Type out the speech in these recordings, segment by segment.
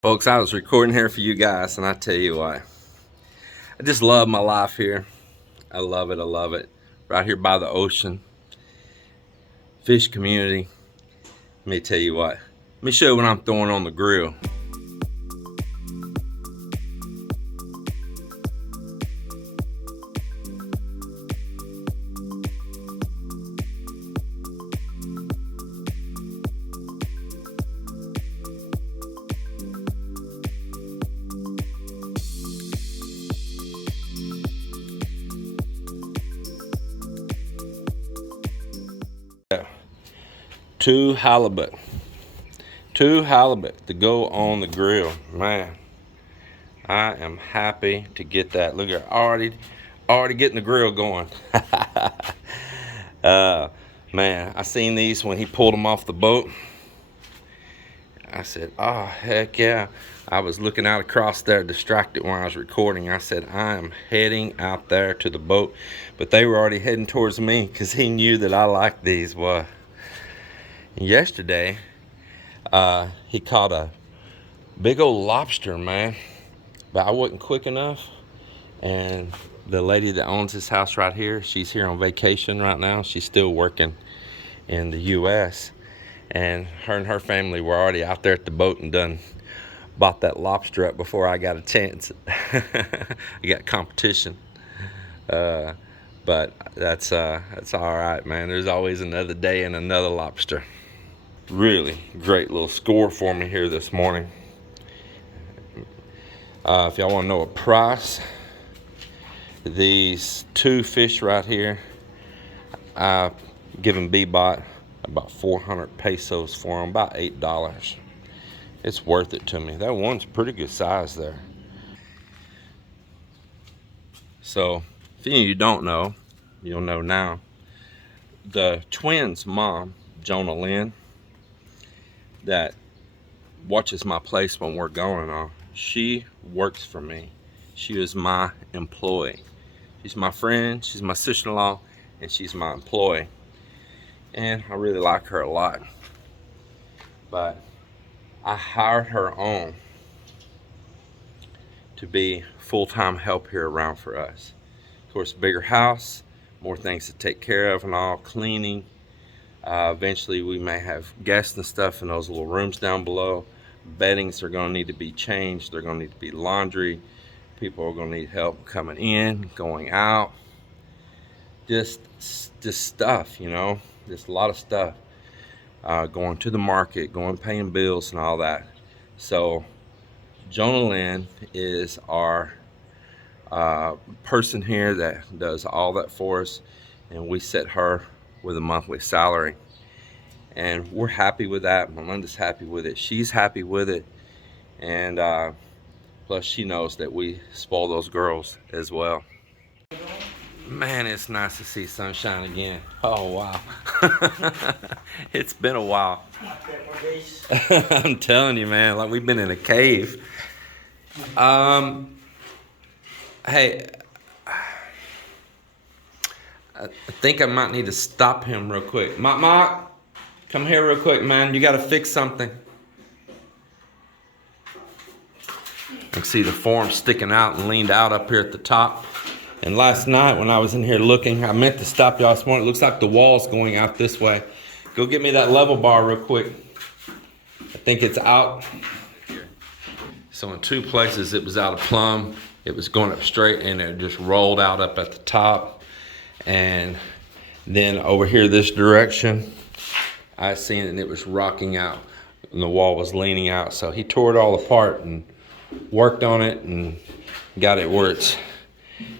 Folks, I was recording here for you guys, and I tell you what, I just love my life here. I love it. I love it. Right here by the ocean, fish community. Let me tell you what. Let me show you what I'm throwing on the grill. Two halibut to go on the grill. Man, I am happy to get that. Look at already getting the grill going. Man, I seen these when he pulled them off the boat. I said, oh heck yeah. I was looking out across there distracted when I was recording. I said, I am heading out there to the boat, but they were already heading towards me because he knew that I liked these. Well, yesterday he caught a big old lobster, man, but I wasn't quick enough. And the lady that owns this house right here, she's here on vacation right now. She's still working in the US, and her family were already out there at the boat and done bought that lobster up before I got a chance. I got competition, but that's all right, man. There's always another day and another lobster. Really great little score for me here this morning. If y'all want to know a price, these two fish right here, I've given B-Bot about 400 pesos for them, about $8. It's worth it to me. That one's pretty good size there. So if any of you don't know, you'll know now. The twins' mom, Jonah Lynn, that watches my place when we're going on, she works for me. She is my employee. She's my friend, she's my sister-in-law, and she's my employee. And I really like her a lot. But I hired her on to be full-time help here around for us. Of course, bigger house, more things to take care of and all, cleaning. Eventually we may have guests and stuff in those little rooms down below. Beddings are going to need to be changed. They're going to need to be laundry. People are going to need help coming in, going out. Just stuff, you know, just a lot of stuff. Going to the market, paying bills and all that. So Jonah Lynn is our person here that does all that for us, and we set her with a monthly salary, and we're happy with that. Melinda's happy with it, she's happy with it, and plus she knows that we spoil those girls as well. Man, it's nice to see sunshine again. Oh wow. It's been a while. I'm telling you, man, like we've been in a cave. Hey, I think I might need to stop him real quick. Mock, come here real quick, man. You got to fix something. You can see the form sticking out and leaned out up here at the top. And last night when I was in here looking, I meant to stop y'all this morning. It looks like the wall's going out this way. Go get me that level bar real quick. I think it's out. So in two places it was out of plumb. It was going up straight and it just rolled out up at the top. And then over here this direction, I seen it and it was rocking out and the wall was leaning out. So he tore it all apart and worked on it and got it where it's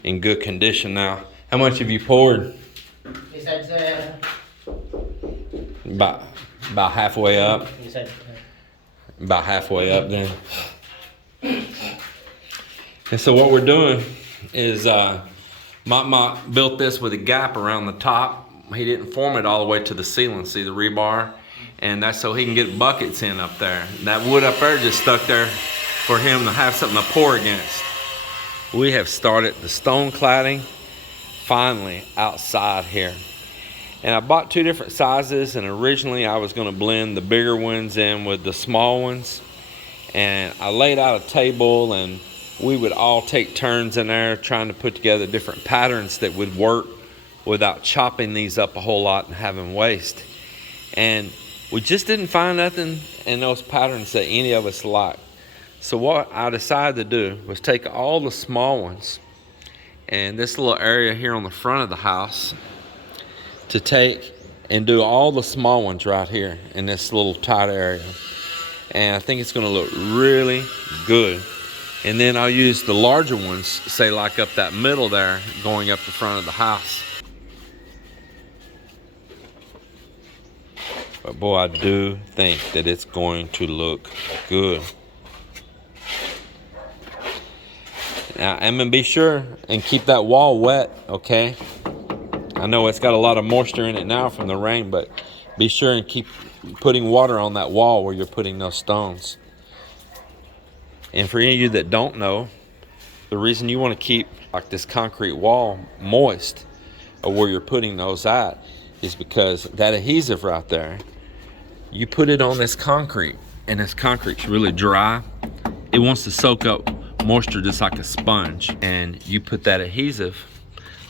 in good condition now. How much have you poured? About halfway up. About halfway up then. And so what we're doing is Mott built this with a gap around the top. He didn't form it all the way to the ceiling, see the rebar? And that's so he can get buckets in up there. That wood up there just stuck there for him to have something to pour against. We have started the stone cladding finally outside here. And I bought two different sizes, and originally I was going to blend the bigger ones in with the small ones. And I laid out a table, and we would all take turns in there trying to put together different patterns that would work without chopping these up a whole lot and having waste. And we just didn't find nothing in those patterns that any of us liked. So what I decided to do was take all the small ones and this little area here on the front of the house to take and do all the small ones right here in this little tight area. And I think it's gonna look really good. And then I'll use the larger ones, say like up that middle there, going up the front of the house. But boy, I do think that it's going to look good. Now, I'm gonna be sure and keep that wall wet, okay? I know it's got a lot of moisture in it now from the rain, but be sure and keep putting water on that wall where you're putting those stones. And for any of you that don't know, the reason you want to keep like this concrete wall moist or where you're putting those at is because that adhesive right there, you put it on this concrete and this concrete's really dry. It wants to soak up moisture just like a sponge, and you put that adhesive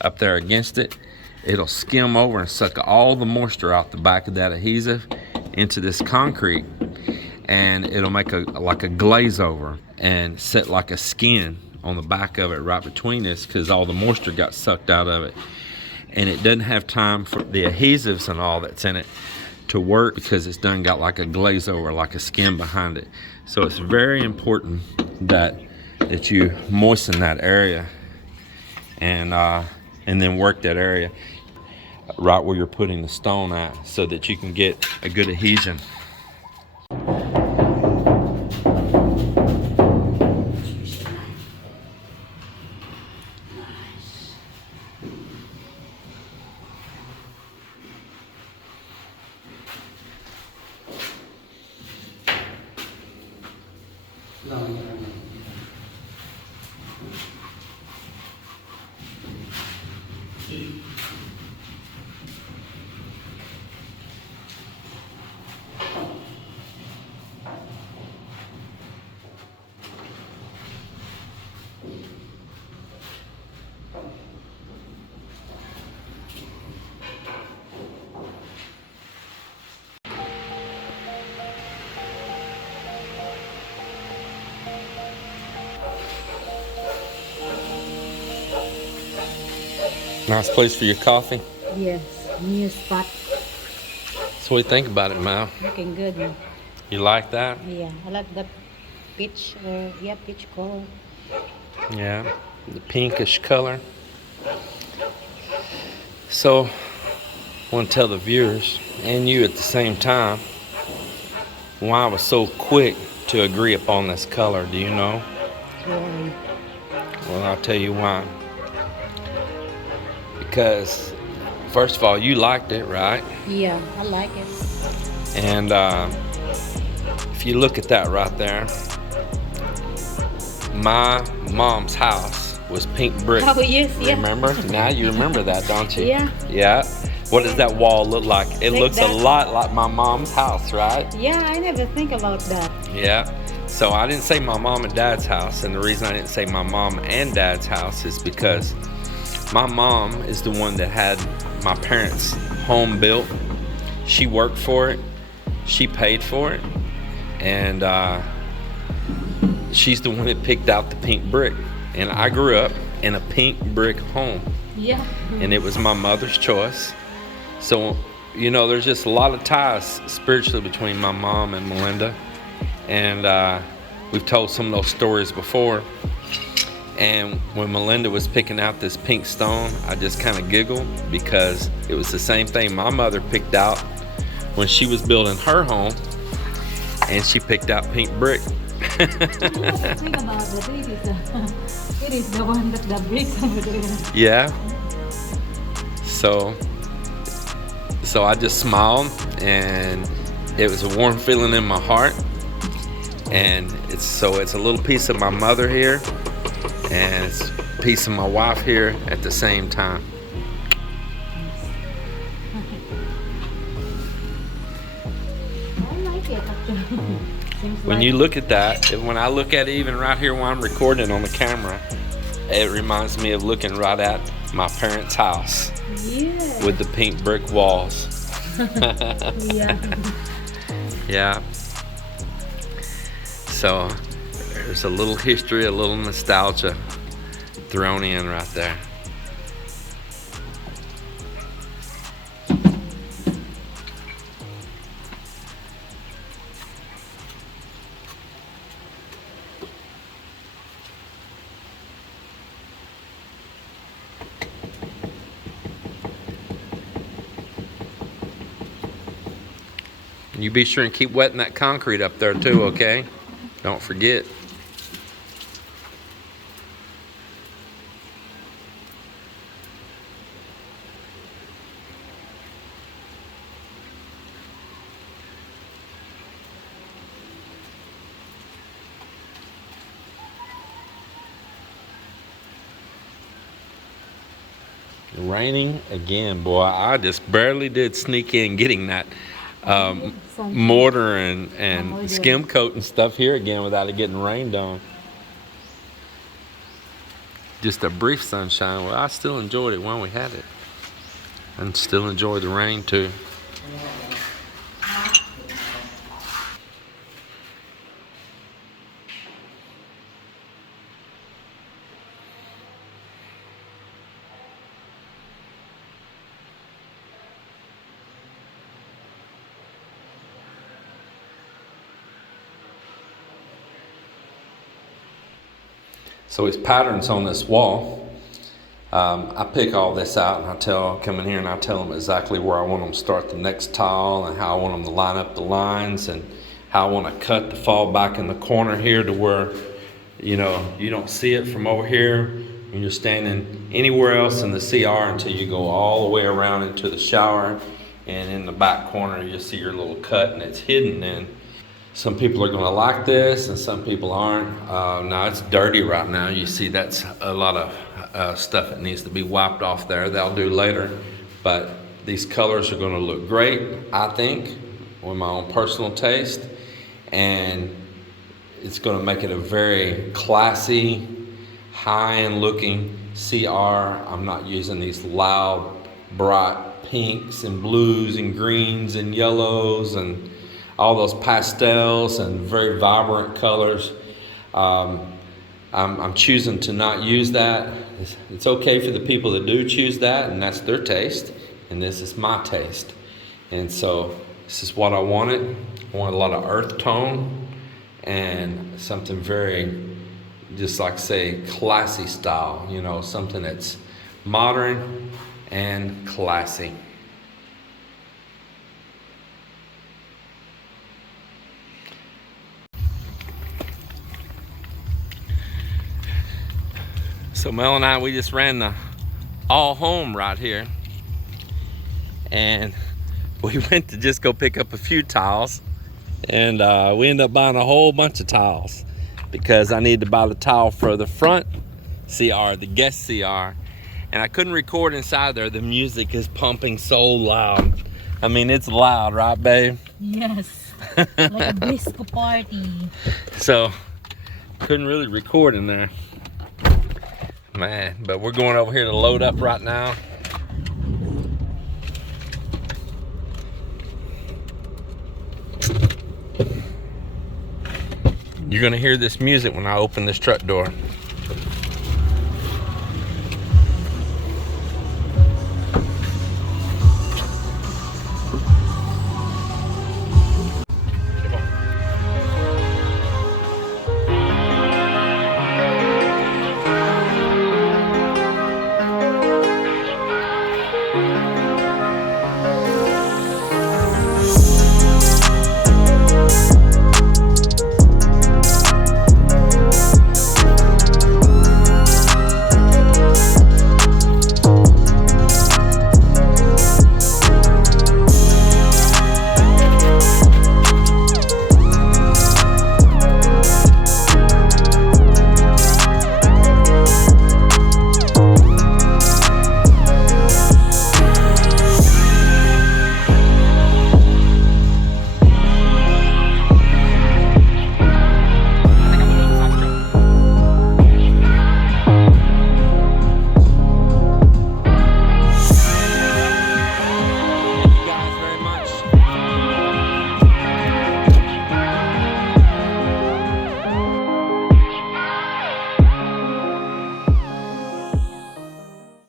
up there against it, it'll skim over and suck all the moisture out the back of that adhesive into this concrete, and it'll make like a glaze over and set like a skin on the back of it right between this, because all the moisture got sucked out of it, and it doesn't have time for the adhesives and all that's in it to work because it's done got like a glaze over, like a skin behind it. So it's very important that you moisten that area and then work that area right where you're putting the stone at so that you can get a good adhesion. Nice place for your coffee. Yes, new spot. So what do you think about it, Mal? Looking good. Yeah, You like that? I like that peach. Peach color. Yeah, the pinkish color. So I want to tell the viewers and you at the same time why I was so quick to agree upon this color. Do you know? Why? Well, I'll tell you why. Because first of all, you liked it, right? Yeah, I like it. And if you look at that right there, my mom's house was pink brick. Oh yes, yeah. Remember? Now you remember that, don't you? Yeah. Yeah. What does that wall look like? It Like looks that. a lot like my mom's house, right? Yeah, I never think about that. Yeah. So I didn't say my mom and dad's house, and the reason I didn't say my mom and dad's house is because my mom is the one that had my parents' home built. She worked for it. She paid for it. And she's the one that picked out the pink brick. And I grew up in a pink brick home. Yeah. And it was my mother's choice. So, you know, there's just a lot of ties spiritually between my mom and Melinda. And we've told some of those stories before. And when Melinda was picking out this pink stone, I just kind of giggled because it was the same thing my mother picked out when she was building her home, and she picked out pink brick. Think about it. It is the one that the bricks over there. Yeah. So I just smiled, and it was a warm feeling in my heart. And it's a little piece of my mother here, and it's a piece of my wife here at the same time. I like it. Seems When like you look at that, and when I look at it even right here while I'm recording on the camera, it reminds me of looking right at my parents' house yeah. with the pink brick walls. Yeah. Yeah. So there's a little history, a little nostalgia thrown in right there. You be sure and keep wetting that concrete up there too, okay? Don't forget. Raining again, boy. I just barely did sneak in getting that mortar and skim coat and stuff here again without it getting rained on. Just a brief sunshine. Well, I still enjoyed it when we had it. And still enjoy the rain too. So it's patterns on this wall. I pick all this out and come in here and I tell them exactly where I want them to start the next tile and how I want them to line up the lines and how I want to cut the fall back in the corner here to where, you know, you don't see it from over here when you're standing anywhere else in the CR until you go all the way around into the shower, and in the back corner you see your little cut and it's hidden in. Some people are going to like this and some people aren't. Now it's dirty right now. You see that's a lot of stuff that needs to be wiped off there. They'll do later. But these colors are going to look great, I think, with my own personal taste. And it's going to make it a very classy, high-end looking CR. I'm not using these loud, bright pinks and blues and greens and yellows and all those pastels and very vibrant colors. I'm choosing to not use that. It's okay for the people that do choose that, and that's their taste, and this is my taste. And so this is what I wanted. I wanted a lot of earth tone and something very, just like say, classy style, you know, something that's modern and classy. So Mel and I, we just ran the all home right here, and we went to just go pick up a few tiles, and we ended up buying a whole bunch of tiles because I needed to buy the tile for the front CR, the guest CR, and I couldn't record inside there. The music is pumping so loud. I mean, it's loud, right, babe? Yes, like a disco party. So couldn't really record in there. Man, but we're going over here to load up right now. You're gonna hear this music when I open this truck door.